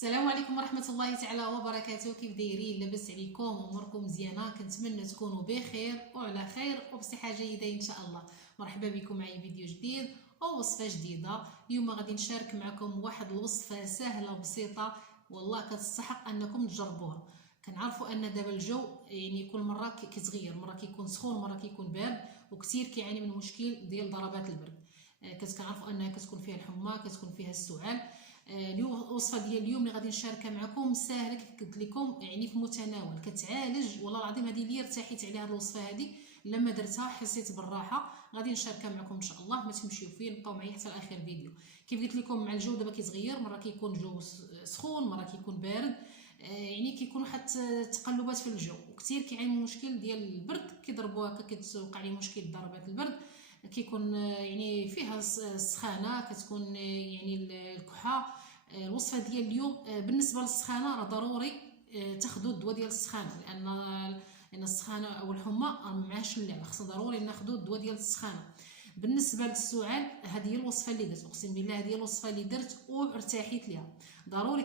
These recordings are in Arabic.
السلام عليكم ورحمه الله تعالى وبركاته. كيف دايرين؟ لاباس عليكم؟ اموركم مزيانه؟ كنتمنى تكونوا بخير وعلى خير وبصحه جيده ان شاء الله. مرحبا بكم معي فيديو جديد ووصفه جديده. اليوم غادي نشارك معكم واحد الوصفه سهله بسيطه والله كتستحق انكم تجربوها. كنعرفوا ان دابا الجو يعني كل مره كيتغير، مره كيكون سخون مره كيكون بارد، وكثير كيعاني من مشكل ديال ضربات البرد. كنعرفوا انها كتكون فيها الحمى، كتكون فيها السعال. اليوم الوصفه ديال اليوم اللي غادي نشاركها معكم ساهله كيف قلت لكم، يعني في المتناول، كتعالج. والله العظيم هذه اللي ارتحيت عليها الوصفه هذه، لما درتها حسيت بالراحه. غادي نشاركها معكم ان شاء الله، ما تمشيو فين، بقاو معايا حتى لاخر فيديو. كيف قلت لكم مع الجو دابا كيتغير، مره كيكون الجو سخون مره كيكون بارد، يعني كيكون واحد التقلبات في الجو، وكثير كيعاني من مشكل ديال البرد. كيضربوا هكا كيتوقع عليه مشكل ضربات البرد، كيكون يعني فيها السخانه، كتكون يعني الكحه. الوصفه ديال اليوم بالنسبه للسخانه راه ضروري تاخذوا الدواء ديال السخانه، لان السخانه او الحمى معاش اللعب، خصنا ضروري ناخذوا الدواء ديال السخانه. بالنسبه للسعال، هذه هي الوصفه اللي درت، اقسم بالله هذه هي الوصفه اللي درت وارتحيت ليها. ضروري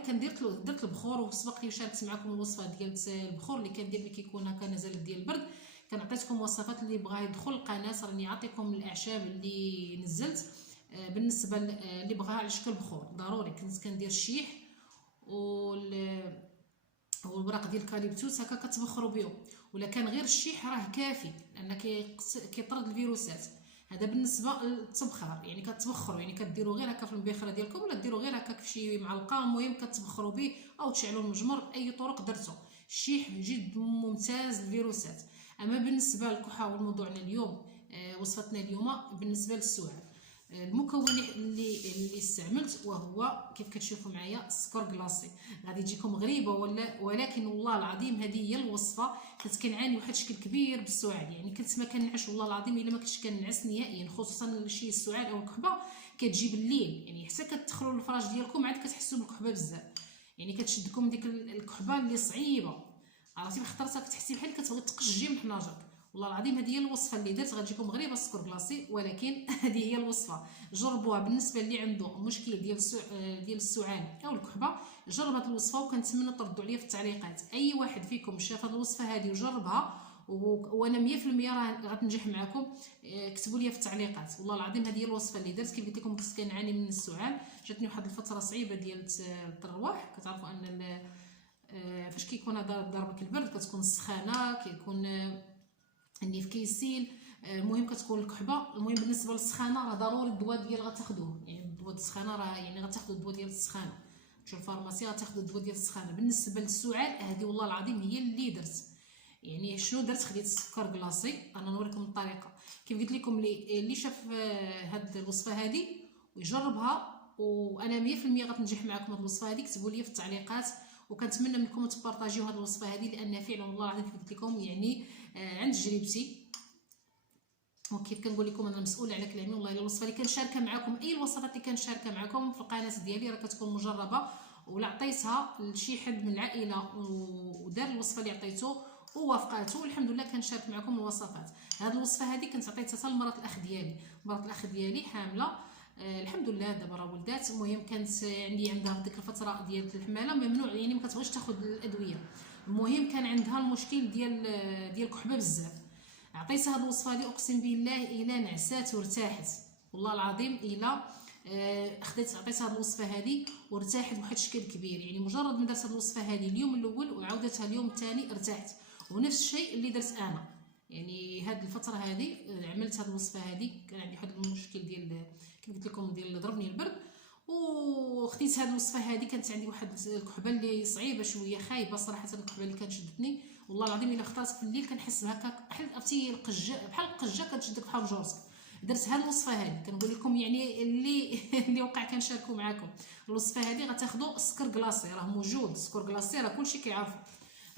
درت البخور، وسبق لي شاركت معكم الوصفه ديال البخور اللي كندير ملي كيكون هكا نزل ديال البرد. كنعطيكم وصفات اللي بغا يدخل القناه، راني عطيكم الاعشاب اللي نزلت. بالنسبه اللي بغاها على شكل بخور، ضروري كنت كندير الشيح والوراق ديال الكاليبتوس هكا كتبخروا بهم، ولا كان غير الشيح راه كافي لان كيطرد الفيروسات. هذا بالنسبه للتبخير، يعني كتبخروا، يعني كديروا غير هكا في المبخره ديالكم، ولا ديروا غير هكا في شي معلقه، المهم كتبخروا به او تشعلوا المجمر. اي طرق درتو، الشيح جد ممتاز للفيروسات. اما بالنسبه للكحه والموضوعنا اليوم، وصفتنا اليوم بالنسبه للسعال، المكون اللي استعملت وهو كيف كتشوفوا معايا السكر كلاصي. غادي تجيكم غريبه ولكن والله العظيم هذه هي الوصفه. كنت كنعاني واحد الشكل كبير بالسعال، يعني كنت ما كنعش والله العظيم الا ما كنتش كنعس نهائيا، خصوصا شي السعال او الكحبه كتجي بالليل، يعني حتى كتدخلوا للفراش ديالكم عاد كتحسوا بالكحبه بزاف، يعني كتشدكم ديك الكحبه اللي صعيبه، عرفتي بخطرتها كتحسي بحال كتبغي تقشجي من حناجرك. والله العظيم هذه هي الوصفه اللي درت. غتجيكم غريبه السكر كلاصي، ولكن هذه هي الوصفه. جربوها. بالنسبه اللي عنده مشكل ديال السعال او الكحبه، جرب هذه الوصفه، وكنتمنى تردوا عليا في التعليقات. اي واحد فيكم شاف هذه الوصفه هذه وجربها وانا 100% راه غتنجح معكم، كتبوا لي في التعليقات. والله العظيم هذه هي الوصفه اللي درت. كيف قلت لكم كنت كنعاني من السعال، جاتني واحد الفتره صعيبه ديال الترواح. كتعرفوا ان فاش كيكون ضربك البرد كتكون السخانه، كيكون النيف كيسيل، المهم كتكون الكحبه. المهم بالنسبه للسخانه راه ضروري الدواء ديال غتاخذوه، يعني الدواء السخانه راه يعني غتاخذوا الدواء ديال السخانه، تمشيو للفارماسي غتاخذوا الدواء ديال السخانه. بالنسبه للسعال هذه والله العظيم هي اللي درت. يعني شنو درت؟ خديت السكر كلاصي، انا نوريكم الطريقه. كيف قلت لكم اللي شاف هاد الوصفه هذه ويجربها، وانا 100% غتنجح معكم هاد الوصفه هذه، كتبوا لي في التعليقات. وكنتمنى منكم تبارطاجيو هاد الوصفه هذه، لان فعلا والله العظيم كيف قلت لكم يعني عند تجربتي، وكيف كنقول لكم انا مسؤوله على كلامي. والله الا الوصفه اللي كنشاركها معكم، اي الوصفات اللي كنشاركها معكم في القناه ديالي راه كتكون مجربه، ولا عطيتها لشي حد من العائله ودار الوصفه اللي عطيته ووافقاته، والحمد لله كنشارك معكم الوصفات. هذه الوصفه هذه كنت عطيتها حتى لمرات الاخ ديالي، مرات الاخ ديالي حامله، الحمد لله دابا راه ولدات. المهم كانت عندها في ديك الفتره ديال الحماله ممنوع، يعني ما كتبغيش تاخذ الادويه. المهم كان عندها المشكل ديال الكحبه بزاف. عطيتها هذه الوصفه هذه، اقسم بالله الا نعسات وارتاحت. والله العظيم الا عطيتها هذه الوصفه هذه وارتاحت بواحد الشكل كبير. يعني مجرد ما درت هذه الوصفه هذه اليوم الاول وعاودتها اليوم الثاني ارتحت. ونفس الشيء اللي درت انا، يعني هذه الفتره هذه عملت هذه الوصفه هذه. كان عندي واحد المشكل ديال كيف قلت لكم ديال ضربني البرد، وخديت هذه الوصفه هذه. كانت عندي واحد الكحبه اللي صعيبه شويه، خايبه صراحه الكحبه اللي كانت شدتني. والله العظيم الا اخترت في الليل كنحس بهكا بحال عرفتي القجه، بحال القجه كتشدك بحال جورسك. درت هذه الوصفه هذه، كنقول لكم يعني اللي وقع كنشاركوا معكم. الوصفه هذه غتاخذوا السكر كلاصي، راه موجود السكر كلاصي، راه كلشي كيعرفوا.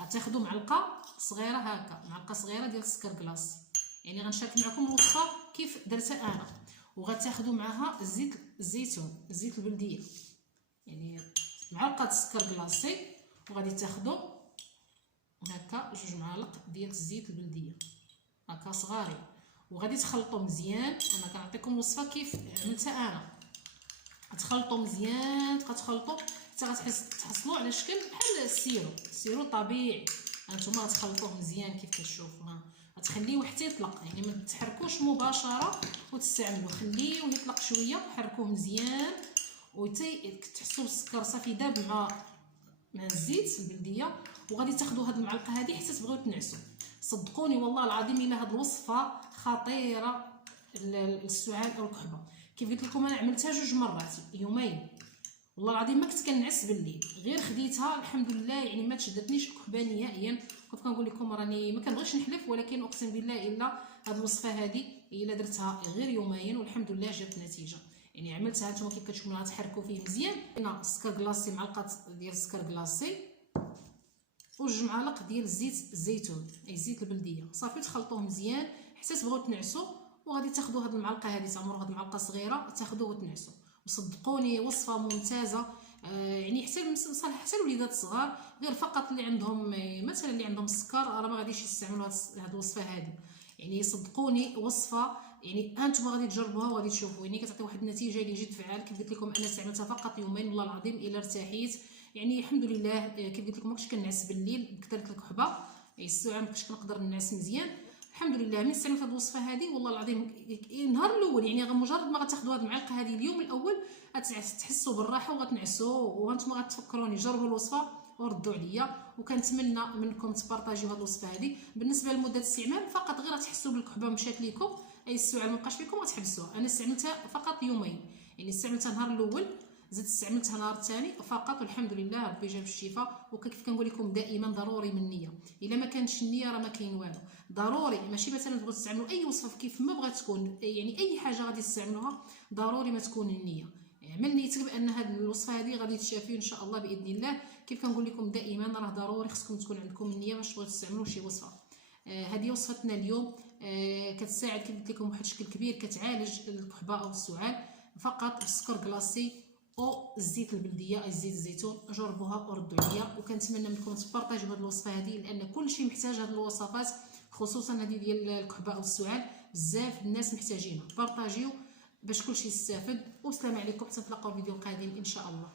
غتاخذوا معلقه صغيره هكا، معلقه صغيره ديال السكر كلاصي، يعني غنشارك معكم الوصفه كيف درتها انا. وغتاخذوا معها زيت الزيتون، الزيت البلديه، يعني معلقه السكر كلاصي، وغادي تاخذوا هكا 2 معالق ديال الزيت البلديه هكا صغارين، وغادي تخلطوا مزيان. انا كنعطيكم الوصفه كيف عملتها انا. غتخلطوا مزيان، كتخلطوا حتى تحصلوا على شكل بحال السيرو طبيعي. هانتوما غتخلطوه مزيان كيف كتشوفوا، غتخليوه حتى يطلق، يعني ما تحركوش مباشره وتستعملوا، خليوه يطلق شويه وحركوه مزيان وتي تحسوا بالسكر صافي داب مع الزيت البلديه. وغادي تاخذوا هاد المعلقه هذه حتى تبغيو تنعسوا. صدقوني والله العظيم الا هاد الوصفه خطيره للسعال او الكحبه. كيف قلت لكم انا عملتها 2 مرات يومين، والله العظيم ما كنت كنعس بالليل، غير خديتها الحمد لله، يعني ما تشدتنيش الكحبه نهائيا. كنت كنقول لكم راني ما كنبغيش نحلف، ولكن اقسم بالله الا هاد الوصفه هذه الا درتها غير يومين والحمد لله جابت نتيجه. يعني عملتها نتوما كيف كتشوفوا، تحركوا فيه مزيان. هنا السكر كلاصي، معلقه ديال السكر كلاصي و2 معالق ديال الزيت الزيتون اي زيت البلديه، صافي تخلطوه مزيان حتى تبغيو تنعسوا. وغادي تاخذوا هاد المعلقه هذه، تعمروا هاد المعلقه صغيره تاخذوه وتنعسوا. وصدقوني وصفه ممتازه، يعني حتى صالحه حتى الوليدات الصغار، غير فقط اللي عندهم مثلا اللي عندهم السكر راه ما غاديش يستعملوا هاد الوصفه هذه. يعني صدقوني وصفه، يعني هانتوما غادي تجربوها وغادي تشوفوا، يعني كتعطي واحد النتيجه اللي جد فعال. كيف قلت لكم انا استعملتها فقط يومين، والله العظيم الا ارتحيت، يعني الحمد لله. كيف قلت لكم ما كنتش كنعس بالليل بكثره الكحبه، الساعه ما كنتش كنقدر نعس مزيان. الحمد لله من استعملت هذه الوصفه هذه والله العظيم النهار الاول، يعني مجرد ما غتاخذوا هذه المعلقه هذه اليوم الاول غتحسوا بالراحه وغتنعسوا. وانتم غتفكروني جربوا الوصفه وردوا عليا، وكنتمنى منكم تبارطاجيو هذه الوصفه هذه. بالنسبه لمده الاستعمال فقط غير تحسوا بالكحبه مشات لكم، اي السعال ما بقاش لكم غتحبسوها. انا استعملتها فقط يومين، يعني استعملتها النهار الاول زدت استعملتها النهار الثاني فقط، والحمد لله ربي جاب الشفاء. وكيف كنقول لكم دائما ضروري من النيه، الا ما كانتش النيه راه ما كاين والو. ضروري ماشي مثلا تبغوا تستعملوا اي وصفه كيف ما بغات تكون، يعني اي حاجه غادي تستعملوها ضروري ما تكون النيه. عمل نيتك بان هذه الوصفه هذه غادي تشافي ان شاء الله باذن الله. كيف كنقول لكم دائما راه ضروري خصكم تكون عندكم النيه باش تبغوا تستعملوا شي وصفه. هذه وصفتنا اليوم، كتساعد كيف قلت لكم بواحد الشكل كبير، كتعالج الكحبه او السعال فقط بالسكر كلاصي او الزيت البلديه اي زيت الزيتون. جربوها وردوا عليا، وكنتمنى منكم تبارطاجيو هذه الوصفه هذه، لان كل شيء محتاج هذه الوصفات، خصوصا هذه ديال الكحبه او السعال بزاف الناس محتاجينها. بارطاجيو باش كل شيء يستافد. والسلام عليكم، حتى نتلاقاو في فيديو قادم ان شاء الله.